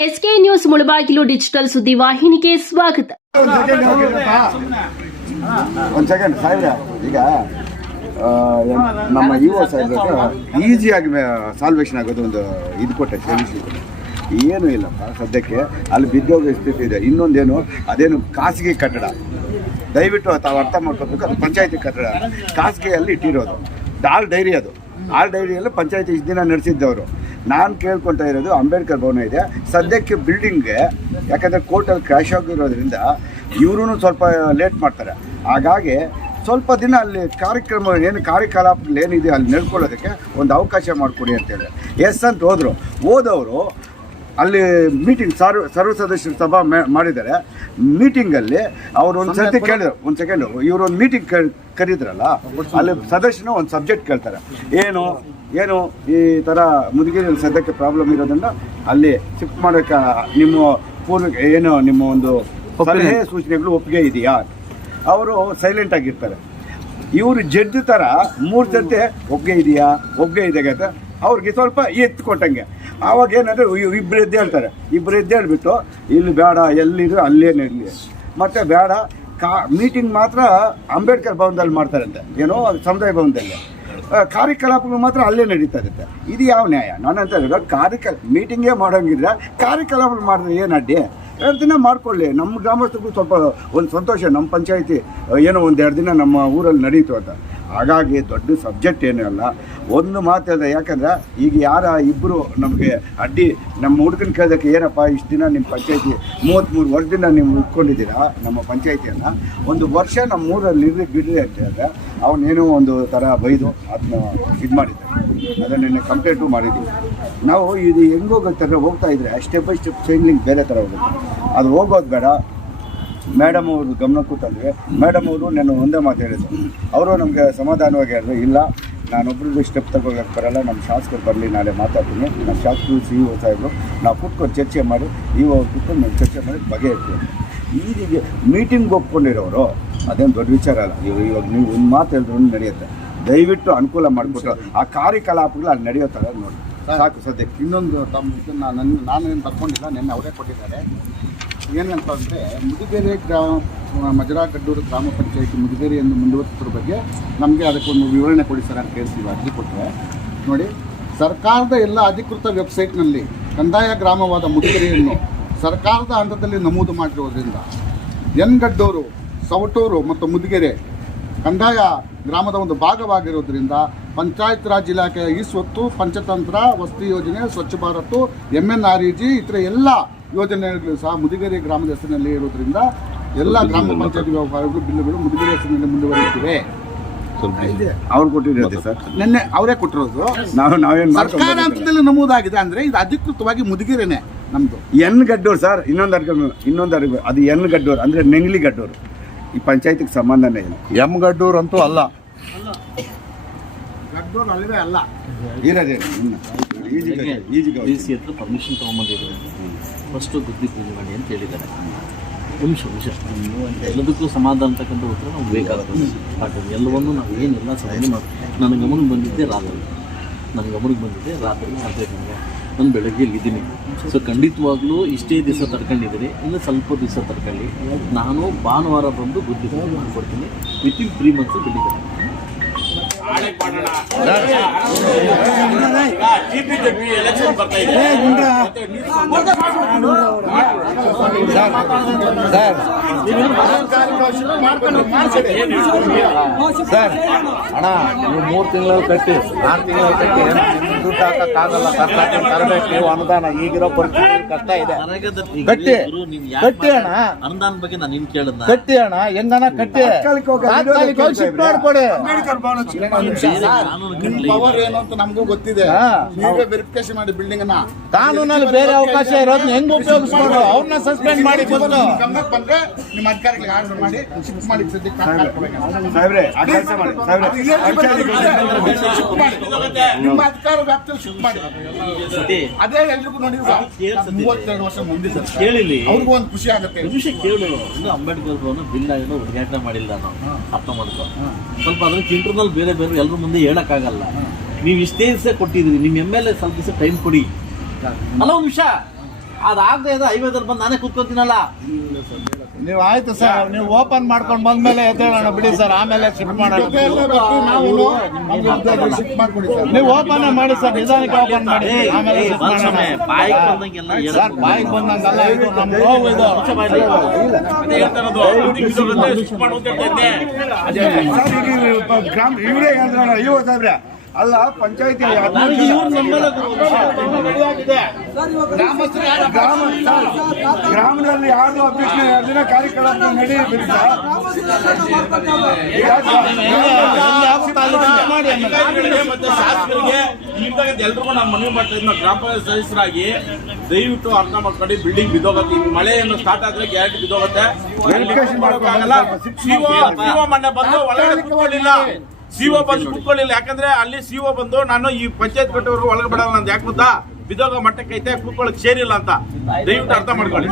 SK news Mulbagal digital ಸುದ್ದಿ ವಾಹಿನಿಗೆ ಸ್ವಾಗತ. ಒಂದು ಸೆಕೆಂಡ್ ಈಗ ಏನ್- ನಮ್ಮ ಇ ಒ ಸಾಹೇಬ್ರ ಈಸಿಯಾಗಿ ಸಾಲ್ವೇಷನ್ ಆಗೋದು ಒಂದು ಇದು ಕೊಟ್ಟೆ ಸೊಲ್ಯೂಷನ್ ಏನೂ ಇಲ್ಲಪ್ಪ, ಸದ್ಯಕ್ಕೆ ಅಲ್ಲಿ ಬಿದ್ದೋಗ ಸ್ಥಿತಿ ಇದೆ. ಇನ್ನೊಂದೇನು, ಅದೇನು ಖಾಸಗಿ ಕಟ್ಟಡ. ದಯವಿಟ್ಟು ತಾವು ಅರ್ಥ ಮಾಡ್ಕೋಬೇಕು, ಅದು ಪಂಚಾಯತಿ ಕಟ್ಟಡ. ಖಾಸಗಿಯಲ್ಲಿ ಇಟ್ಟಿರೋದು. ದಾಲ್ ಡೈರಿ ಅದು. ಆಲ್ ಡೈರಿಯಲ್ಲಿ ಪಂಚಾಯತಿ ಇಷ್ಟು ದಿನ ನಡೆಸಿದ್ದವರು. ನಾನು ಕೇಳ್ಕೊತಾ ಇರೋದು ಅಂಬೇಡ್ಕರ್ ಭವನ ಇದೆ. ಸದ್ಯಕ್ಕೆ ಬಿಲ್ಡಿಂಗ್ಗೆ ಯಾಕಂದರೆ ಕೋರ್ಟಲ್ಲಿ ಕ್ರ್ಯಾಶ್ ಆಗಿರೋದ್ರಿಂದ ಇವರು ಸ್ವಲ್ಪ ಲೇಟ್ ಮಾಡ್ತಾರೆ. ಹಾಗಾಗಿ ಸ್ವಲ್ಪ ದಿನ ಅಲ್ಲಿ ಕಾರ್ಯಕ್ರಮ ಏನು ಕಾರ್ಯಕಲಾಪಗಳು ಏನಿದೆ ಅಲ್ಲಿ ನಡ್ಕೊಳ್ಳೋದಕ್ಕೆ ಒಂದು ಅವಕಾಶ ಮಾಡಿಕೊಡಿ ಅಂತೇಳಿ. ಎಸ್ ಅಂತ ಹೋದರು. ಹೋದವರು ಅಲ್ಲಿ ಮೀಟಿಂಗ್ ಸರ್ವ ಸರ್ವ ಸದಸ್ಯರ ಸಭಾ ಮಾಡಿದರೆ ಮಾಡಿದ್ದಾರೆ. ಮೀಟಿಂಗಲ್ಲಿ ಅವರು ಒಂದು ಸರ್ತಿ ಕೇಳಿದ್ರು ಒಂದು ಸೆಕೆಂಡು ಇವರು ಒಂದು ಮೀಟಿಂಗ್ ಕರೀದ್ರಲ್ಲ ಅಲ್ಲಿ ಸದಸ್ಯನು ಒಂದು ಸಬ್ಜೆಕ್ಟ್ ಕೇಳ್ತಾರೆ. ಏನು? ಏನು ಈ ಥರ ಮುದುಗಿರಿಯಲ್ಲಿ ಸದ್ಯಕ್ಕೆ ಪ್ರಾಬ್ಲಮ್ ಇರೋದ್ರಿಂದ ಅಲ್ಲಿ ಶಿಫ್ಟ್ ಮಾಡೋಕ್ಕೆ ನಿಮ್ಮ ಪೂರ್ವ ಏನು ನಿಮ್ಮ ಒಂದು ಸಲಹೆ ಸೂಚನೆಗಳು ಒಪ್ಪಿಗೆ ಇದೆಯಾ? ಅವರು ಸೈಲೆಂಟ್ ಆಗಿರ್ತಾರೆ. ಇವರು ಜಡ್ಜ್ ಥರ ಮೂರು ಜತೆ ಒಪ್ಪಿಗೆ ಇದೆಯಾ? ಒಪ್ಪಿಗೆ ಇದೆ ಅಂತ ಅವ್ರಿಗೆ ಸ್ವಲ್ಪ ಎತ್ತು ಕೊಟ್ಟಂಗೆ. ಆವಾಗ ಏನಂದರೆ ಇಬ್ಬರು ಎದ್ದೇಳ್ತಾರೆ ಇಬ್ಬರು ಎದ್ದೇಳ್ಬಿಟ್ಟು ಇಲ್ಲಿ ಬೇಡ ಎಲ್ಲಿದ್ರು ಅಲ್ಲೇ ಇರಲಿ ಮತ್ತು ಬೇಡ ಕಾ ಮೀಟಿಂಗ್ ಮಾತ್ರ ಅಂಬೇಡ್ಕರ್ ಭವನದಲ್ಲಿ ಮಾಡ್ತಾರಂತೆ. ಏನೋ ಸಮುದಾಯ ಭವನದಲ್ಲಿ. ಕಾರ್ಯಕಲಾಪಗಳು ಮಾತ್ರ ಅಲ್ಲೇ ನಡೀತಾ ಇರುತ್ತೆ. ಇದು ಯಾವ ನ್ಯಾಯ? ನಾನು ಅಂತ ಹೇಳಿದ್ರೆ ಕಾರ್ಯಕಲ ಮೀಟಿಂಗೇ ಮಾಡೋಂಗಿದ್ರೆ ಕಾರ್ಯಕಲಾಪಗಳು ಮಾಡಿದ್ರೆ ಏನು ಅಡ್ಡಿ? ಎರಡು ದಿನ ಮಾಡ್ಕೊಳ್ಳಿ. ನಮ್ಮ ಗ್ರಾಮಸ್ಥರಿಗೂ ಸ್ವಲ್ಪ ಒಂದು ಸಂತೋಷ. ನಮ್ಮ ಪಂಚಾಯಿತಿ ಏನೋ ಒಂದು ಎರಡು ದಿನ ನಮ್ಮ ಊರಲ್ಲಿ ನಡೀತು ಅಂತ. ಹಾಗಾಗಿ ದೊಡ್ಡ ಸಬ್ಜೆಕ್ಟ್ ಏನೂ ಅಲ್ಲ, ಒಂದು ಮಾತಾಡಿದೆ ಯಾಕಂದ್ರೆ ಈಗ ಯಾರ ಇಬ್ಬರು ನಮಗೆ ಅಡ್ಡಿ, ನಮ್ಮ ಹುಡುಗನ ಕೇಳೋದಕ್ಕೆ ಏನಪ್ಪ ಇಷ್ಟು ದಿನ ನಿಮ್ಮ ಪಂಚಾಯತಿ ಮೂವತ್ತ್ಮೂರು ವರ್ಷದಿಂದ ನೀವು ಉಟ್ಕೊಂಡಿದ್ದೀರಾ ನಮ್ಮ ಪಂಚಾಯತಿಯನ್ನು? ಒಂದು ವರ್ಷ ನಮ್ಮ ಊರಲ್ಲಿ ಇರಲಿ, ಬಿಡಲಿ ಅಂತ ಹೇಳಿದ್ರೆ ಅವನೇನೋ ಒಂದು ಥರ ಬೈದು ಅದನ್ನ ಇದು ಮಾಡಿದ್ದೆ ಅದನ್ನು ನಿನ್ನೆ ಕಂಪ್ಲೇಂಟು ಮಾಡಿದ್ದೀವಿ ನಾವು ಇದು ಹೆಂಗೆ ಹೋಗುತ್ತೆ ಹೋಗ್ತಾ ಇದ್ರೆ ಸ್ಟೆಪ್ ಬೈ ಸ್ಟೆಪ್ ಚೈನ್ಲಿಂಗ್ ಬೇರೆ ಥರ ಹೋಗುತ್ತೆ. ಅದು ಹೋಗೋದು ಬೇಡ ಮೇಡಮ್ ಅವರು ಗಮನಕ್ಕೂ ತಂದ್ವಿ ಮೇಡಮ್ ಅವರು ನಾನು ಒಂದೇ ಮಾತು ಹೇಳಿದ್ರು. ಅವರು ನಮಗೆ ಸಮಾಧಾನವಾಗಿ ಹೇಳಿದ್ರು, ಇಲ್ಲ ನಾನೊಬ್ಬರಿಗೂ ಸ್ಟೆಪ್ ತಗೋಗಕ್ಕೆ ಬರಲ್ಲ ನಮ್ಮ ಶಾಸಕರು ಬರಲಿ, ನಾಳೆ ಮಾತಾಡ್ತೀನಿ. ನಮ್ಮ ಶಾಸಕರು ಸಿ ಇ ಸಾಹೇಬರು, ನಾವು ಕೂತ್ಕೊಂಡು ಚರ್ಚೆ ಮಾಡಿ ಇವು ಕೂತ್ಕೊಂಡು ನಾವು ಚರ್ಚೆ ಮಾಡಿ ಈ ರೀತಿ ಮೀಟಿಂಗ್ ಒಪ್ಕೊಂಡಿರೋರು, ಅದೇನು ದೊಡ್ಡ ವಿಚಾರ ಅಲ್ಲ ಇವಾಗ ಇವಾಗ ನೀವು ಒಂದು ಮಾತು ಹೇಳಿದ್ರು ನಡೆಯುತ್ತೆ. ದಯವಿಟ್ಟು ಅನುಕೂಲ ಮಾಡಿಬಿಟ್ಟು ಆ ಕಾರ್ಯಕಲಾಪಗಳು ಅಲ್ಲಿ ನಡೆಯೋ ಥರ ನೋಡಿ ಸಾಕು, ಸದ್ಯಕ್ಕೆ. ಇನ್ನೊಂದು ತಮ್ಮ ನಾನು ನಾನು ಏನು ತಗೊಂಡಿಲ್ಲ ನಿನ್ನೆ ಅವರೇ ಕೊಟ್ಟಿದ್ದಾರೆ. ಏನಂತ ಅಂದರೆ ಮುದುಗೆರೆ ಗ್ರಾಮ ಮಜರಾ ಗಡ್ಡೂರು ಗ್ರಾಮ ಪಂಚಾಯತಿ ಮುದಿಗೆರೆಯನ್ನು ಮುಂದುವರಿಸಿದ್ರ ಬಗ್ಗೆ ನಮಗೆ ಅದಕ್ಕೊಂದು ವಿವರಣೆ ಕೊಡಿ ಸರ್ ಅಂತ ಕೇಳ್ತೀವಿ ಅರ್ಜಿ ಕೊಟ್ಟರೆ ನೋಡಿ, ಸರ್ಕಾರದ ಎಲ್ಲ ಅಧಿಕೃತ ವೆಬ್ಸೈಟ್ನಲ್ಲಿ ಕಂದಾಯ ಗ್ರಾಮವಾದ ಮುದಿಗೆರೆಯನ್ನು ಸರ್ಕಾರದ ಹಂತದಲ್ಲಿ ನಮೂದು ಮಾಡಿರುವುದರಿಂದ ಎನ್ಗಡ್ಡೂರು, ಸವಟೂರು ಮತ್ತು ಮುದುಗೆರೆ ಕಂದಾಯ ಗ್ರಾಮದ ಒಂದು ಭಾಗವಾಗಿರೋದ್ರಿಂದ ಪಂಚಾಯತ್ ರಾಜ್ ಇಲಾಖೆಯ ಈ ಸ್ವತ್ತು ಪಂಚತಂತ್ರ, ವಸತಿ ಯೋಜನೆ, Swachh Bharat M N R E G, ಇತರ ಎಲ್ಲ ಯೋಜನೆಗಳು ಸಹ ಮುದಿಗೆರೆ ಗ್ರಾಮದ ಹೆಸರಿನಲ್ಲಿ ಇರೋದ್ರಿಂದ ಎಲ್ಲ ಗ್ರಾಮ ಪಂಚಾಯತ್ ವ್ಯವಹಾರಗಳು ಬಿಲ್ಲುಗಳು ಮುದಿಗೆರೆ ಹೆಸರಿನಲ್ಲಿ ಮುಂದುವರಿಯುತ್ತಿವೆ. ಅವ್ರು ಕೊಟ್ಟಿರೋದು ಸರ್. ನಿನ್ನೆ ಅವರೇ ಕೊಟ್ಟಿರೋದು. ನಾವು ನಾವೇನು ಸರ್ಕಾರ ಹಂತದಲ್ಲಿ ನಮೂದಾಗಿದೆ ಅಂದ್ರೆ ಇದು ಅಧಿಕೃತವಾಗಿ ಮುದಿಗೆರೆನೆ ನಮ್ದು. ಎನ್ ಗಡ್ಡೂರು ಸರ್ ಇನ್ನೊಂದು ಅರ್ಗ ಇನ್ನೊಂದು ಅರ್ಗ ಅದು ಎನ್ ಗಡ್ಡೂರು ಅಂದರೆ ನೆಂಗ್ಲಿ ಗಡ್ಡೂರು. ಈ ಪಂಚಾಯತಿಗೆ ಸಂಬಂಧನೇ ಇಲ್ಲ. ಎಂ ಗಡ್ಡೂರ್ ಅಂತೂ ಅಲ್ಲ. ಗಡ್ಡೂರು ಅಲ್ಲವೇ ಅಲ್ಲ ಡಿ ಸಿ ಹತ್ರ ಪರ್ಮಿಷನ್ ತಗೊಂಡ್ಬಂದಿದ್ದಾರೆ ಫಸ್ಟು ಬುದ್ಧಿ ಪೂಜೆ ಮಾಡಿ ಅಂತ ಹೇಳಿದ್ದಾರೆ. ನಿಮಿಷ ನಿಮಿಷ. ನೀವು ಎಲ್ಲದಕ್ಕೂ ಸಮಾಧಾನ ಅಂತಕ್ಕಂಥ ಉತ್ತರ ನಮ್ಗೆ ಬೇಕಾಗ್ತದೆ ಹಾಗಾಗಿ ಎಲ್ಲವನ್ನು ನಾವು ಏನೆಲ್ಲ ಸಾಧನೆ ಮಾಡ್ತೀವಿ ನನ್ನ ಗಮನಕ್ಕೆ ಬಂದಿದ್ದೆ ರಾತ್ರಿ. ನನ್ನ ಗಮನಕ್ಕೆ ಬಂದಿದ್ದೆ ರಾತ್ರಿ ಮಾತಾಡಿದ್ದೆ ನಾನು ಬೆಳಗ್ಗೆ ಇದ್ದೀನಿ ಸೊ ಖಂಡಿತವಾಗ್ಲೂ ಇಷ್ಟೇ ದಿವಸ ತಡ್ಕೊಂಡಿದ್ದೀರಿ. ಇನ್ನು ಸ್ವಲ್ಪ ದಿವಸ ತಡ್ಕೊಳ್ಳಿ. ನಾನು ಭಾನುವಾರ ಬಂದು ಬುದ್ಧಿ ಮಾಡ್ಕೊಡ್ತೀನಿ. Within three months TP election பக்கம் ಸರ್ ಅಣ್ಣ ನೀವು ಮೂರು ತಿಂಗಳಲ್ಲಿ ಕಟ್ಟಿ ಆರು ತಿಂಗಳಲ್ಲಿ ಕಟ್ಟಿ ದುಡ್ಡು ಹಾಕಕ್ಕಾಗಲ್ಲ ಸರ್ಕಾರ ತರಬೇಕು ನೀವು ಅನುದಾನ ಈಗಿರೋ ಪರಿಸ್ಥಿತಿ ಕಷ್ಟ ಇದೆ. ಕಟ್ಟಿ ಕಟ್ಟಿ ಅಣ್ಣ. ಅನುದಾನ ಬಗ್ಗೆ ನಾನು ನಿನ್ ಕೇಳಿದ್ನ ಕಟ್ಟಿ? ಅಣ್ಣ ಹೆಂಗನ ಕಟ್ಟಿ ಶಿಫ್ಟ್ ಮಾಡ್ಕೊಡಿ. ಕಾನೂನು ನಿಮ್ ಪವರ್ ಏನು ಅಂತ ನಮಗೂ ಗೊತ್ತಿದೆ. ನೀವೇ ವೆರಿಫಿಕೇಶನ್ ಮಾಡಿ ಬಿಲ್ಡಿಂಗ್ ಅನ್ನ. ಕಾನೂನಲ್ಲಿ ಬೇರೆ ಅವಕಾಶ ಇರೋದನ್ನ ಹೆಂಗ್ ಉಪಯೋಗಿಸ್ಕೊಂಡು ಅವ್ರನ್ನ ಸಸ್ಪೆಂಡ್ ಮಾಡಿ ಬಂದು ಗಮನಕ್ಕೆ ಬಂದ್ರೆ ನಿಮ್ಮ ಅಧಿಕಾರಿಗಳಿಗೆ ಆರ್ಡರ್ ಮಾಡಿ ಶಿಫ್ಟ್ ಮಾಡಿ ಸದ್ಯಕ್ಕೆ ತಾತ್ಕಾಲಿಕವಾಗಿ. ಸಾಹೇಬ್ರೆ ಆ ಕೆಲಸ ಮಾಡಿ. ಸಾಹೇಬ್ರೆ ಪಂಚಾಯತಿಗೆ ಶಿಫ್ಟ್ ಮಾಡಿ. ನಿಮ್ಮ ಅಧಿಕಾರ ವ್ಯಾಪ್ತಿಯಲ್ಲಿ ಶಿಫ್ಟ್ ಮಾಡಿ. ಸತಿ. ಅದೇ ಎಲ್ರಿಗೂ ನೋಡಿ. ಮೂವತ್ತೆರಡು ವರ್ಷ ಮುಂದಿದೆ ಕೇಳಿಲಿ ಅವ್ರಿಗೂ ಒಂದು ಖುಷಿ ಆಗುತ್ತೆ. ವಿಷಯ ಕೇಳು. ಇನ್ನು ಅಂಬೇಡ್ಕರ್ ಬಿಲ್ ಆಗಿರೋ ಉದ್ಘಾಟನೆ ಮಾಡಿಲ್ಲ ನಾವು ಅರ್ಥ ಮಾಡ್ಕೊ. ಸ್ವಲ್ಪ ಅದಕ್ಕೆ ಇಂಟರ್ನಲ್ ಬೇರೆ ಬೇರೆ ಎಲ್ಲರ ಮುಂದೆ ಹೇಳಕ್ಕಾಗಲ್ಲ. ನೀವು ಇಷ್ಟೇ ದಿವಸ ಕೊಟ್ಟಿದ್ರಿ ನಿಮ್ಮ ಎಂ ಎಲ್ ಎ ಸ್ವಲ್ಪ ದಿವಸ ಟೈಮ್ ಕೊಡಿ. ಅಲ್ಲ ಒಂದು ನಿಮಿಷ. ಅದಾಗದೆ ಇದೆ ಹೈವೇದಲ್ಲಿ ಬಂದು ನಾನೇ ಕೂತ್ಕೊಂತೀನಲ್ಲ. ನೀವು ಆಯ್ತು ಸರ್ ನೀವು ಓಪನ್ ಮಾಡ್ಕೊಂಡು ಬಂದ್ಮೇಲೆ ಎದ್ದೇಳೋಣ ಬಿಡಿ ಸರ್ ಆಮೇಲೆ ಶಿಫ್ಟ್ ಮಾಡೋಣ. ನಾವು ಓಪನ್ ಮಾಡಿ ಸರ್ ನಿಧಾನಕ್ಕೆ ಓಪನ್ ಮಾಡಿ ಆಮೇಲೆ. ಬಾಯಿಗೆ ಬಂದಂಗೆಲ್ಲ ಸರ್. ಬಾಯಿಗೆ ಬಂದಂಗಲ್ಲ ಇದು ನಮ್ಮ ನೋವು ಇದು. ಗ್ರಾಮ ಇವರೇ ಸಾಹೇಬ್ರೆ ಅಲ್ಲ ಪಂಚಾಯತಿ ಗ್ರಾಮದಲ್ಲಿ ಯಾರು ಅಧ್ಯಕ್ಷ ದಿನ ಕಾರ್ಯಕ್ರಮ ಇಂದಾಗ ಎಲ್ರಿಗೂ ನಾನು ಮನವಿ ಮಾಡ್ತಾ ಇದ್ದೀನಿ ಗ್ರಾಮ ಪಂಚಾಯತ್ ಸದಸ್ಯರಾಗಿ ದಯವಿಟ್ಟು ಅರ್ಥ ಮಾಡ್ಕೊಂಡು ಬಿಲ್ಡಿಂಗ್ ಬಿದ್ದೋಗತ್ತೆ ಈ ಮಳೆ ಏನು ಸ್ಟಾರ್ಟ್ ಆದ್ರೆ ಗ್ಯಾರಂಟಿ ಬಿದ್ದೋಗತ್ತೆ ಮೊನ್ನೆ ಬಂದು ಒಳಗಡೆ ಕುತ್ಕೊಳ್ಳಿಲ್ಲ ಸಿಒ ಬಂದು ಕುತ್ಕೊಳ್ಳಿಲ್ಲ. ಯಾಕಂದ್ರೆ ಅಲ್ಲಿ ಸಿಒ ಬಂದು ನಾನು ಈ ಪಂಚಾಯತ್ ಕಟ್ಟೋರು ಒಳಗೆ ಬಿಡಲ್ಲ ಅಂತ ಯಾಕೆ ಗೊತ್ತಾ? ಬಿದೋಗ ಮಟ್ಟಕ್ಕೆ ಐತೆ ಕೂತ್ಕೊಳ್ಳಕ್ ಸೇರಿಲ್ಲ ಅಂತ. ದಯವಿಟ್ಟು ಅರ್ಥ ಮಾಡ್ಕೊಳ್ಳಿ.